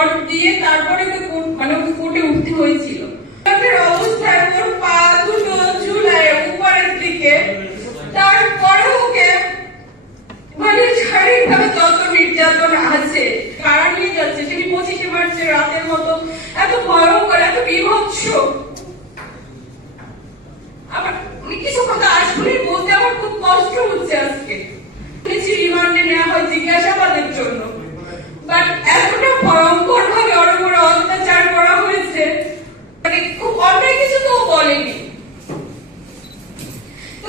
ভর দিয়ে তারপরে মানে ওকে উঠতে হয়েছিল। মানে রাতের মতো এত ভয়ঙ্কর, এত বিভৎস। আমার আমি কিছু কথা আসলে বলতে আমার খুব কষ্ট হচ্ছে আজকে। রিমান্ডে নেওয়া হয় জিজ্ঞাসাবাদের জন্য বাট এতটা ভয়ঙ্কর ভাবে ওর উপরে অত্যাচার করা হয়েছে মানে খুব অন্যায় কিছু তো ও বলেনি তো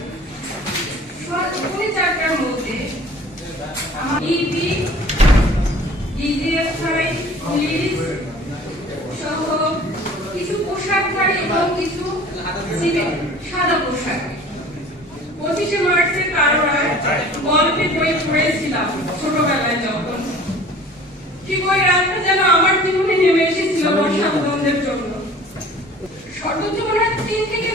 পৌনে চারটার মধ্যে ইপি ডিজিএফ থানায় পুলিশ সহ কিছু পোশাকধারী এবং কিছু সাদা পোশাক পঁচিশে মার্চের কারণে গল্পে বই পড়েছিলাম ছোটবেলায় যখন ঠিক ওই রাতটা যেন আমার জীবনে নেমে এসেছিল বর্ষাবন্ধের জন্য। সর্বোচ্চ তিন থেকে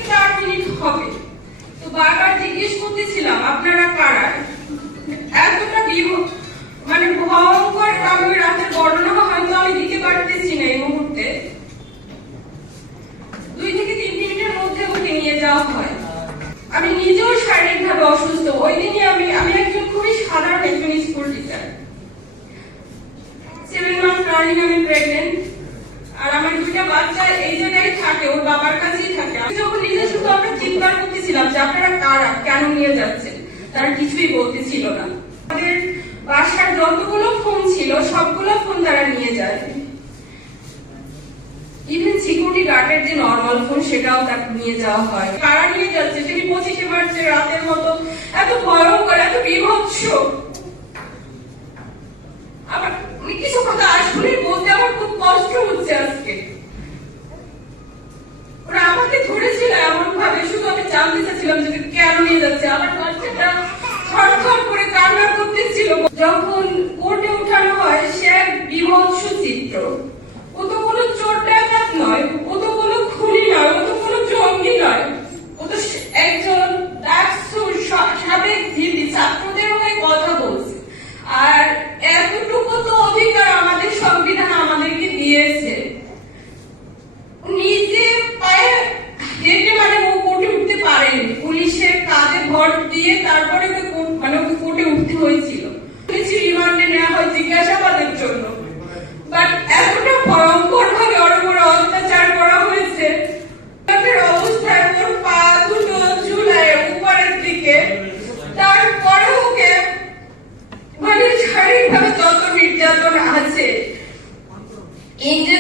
করতেছিলাম আপনারা কারা? এতটা বিভ মানে ভয়ঙ্কর আমি রাতের বর্ণনা হয়তো আমি দিতে পারতেছি না এই মুহূর্তে। দুই থেকে তিন মিনিটের মধ্যে ওকে নিয়ে যাওয়া হয়। আমি নিজেও শারীরিকভাবে অসুস্থ। ওই দিনই আমি আমি একজন খুবই সাধারণ একজন school teacher seven month running আমি প্রেগনেন্ট আর আমার দুইটা বাচ্চা এই জায়গায় থাকে, ওর বাবার কাছেই থাকে। আমি যখন চিৎকার যে আপনারা কারা? কেন নিয়ে যাচ্ছেন? তারা কিছুই বলতেছিল না। আমাদের বাসার যতগুলো ফোন ছিল, সবগুলো ফোন তারা নিয়ে যায়। ইভেন সিকিউরিটি গার্ডের যে নর্মাল ফোন সেটাও তাকে নিয়ে যাওয়া হয়। কারা নিয়ে যাচ্ছে? সেটি পঁচিশে মার্চের রাতের মতো এত ভয়ঙ্কর, এত বিভৎস। আমি কিছু কথা বলতে আমার খুব কষ্ট হচ্ছে আজকে ওরা আমাকে ধরেছিল এমন ভাবে শুধু আমি জানতে চাচ্ছিলাম যে কেন নিয়ে যাচ্ছে আমার বাচ্চাটা থরথর করে কান্না করতেছিল যখন কোর্টে উঠানো হয় সে এক বিভৎস চিত্র In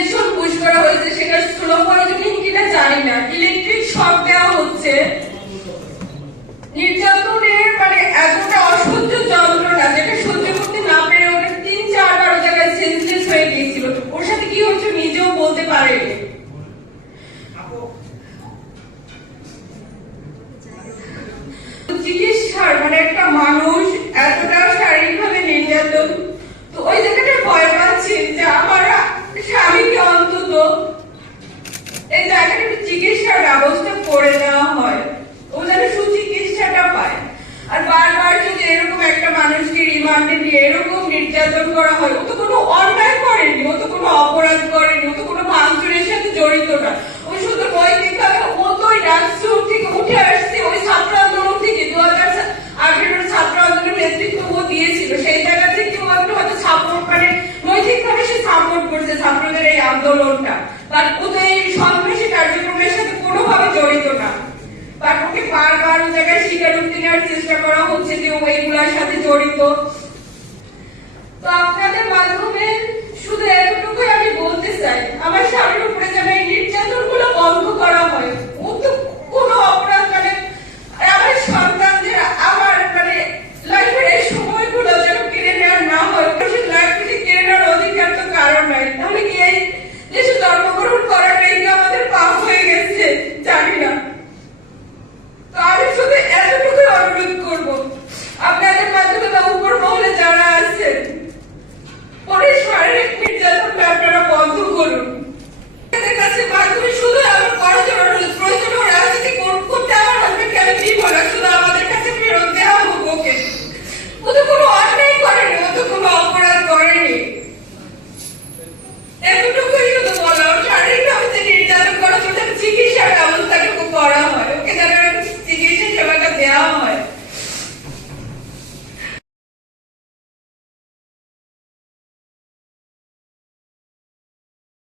আন্দোলনটা বাট ও এই সন্ত্রাসী কার্যক্রমের সাথে কোনোভাবে জড়িত না। বাট বারবার ওই জায়গায় স্বীকারোক্তি নেওয়ার চেষ্টা করা হচ্ছে যে ও এইগুলার সাথে জড়িত। তো আপনাদের মাধ্যমে শুধু এতটুকুই আমি বলতে চাই, আমার স্বামীর ஒரு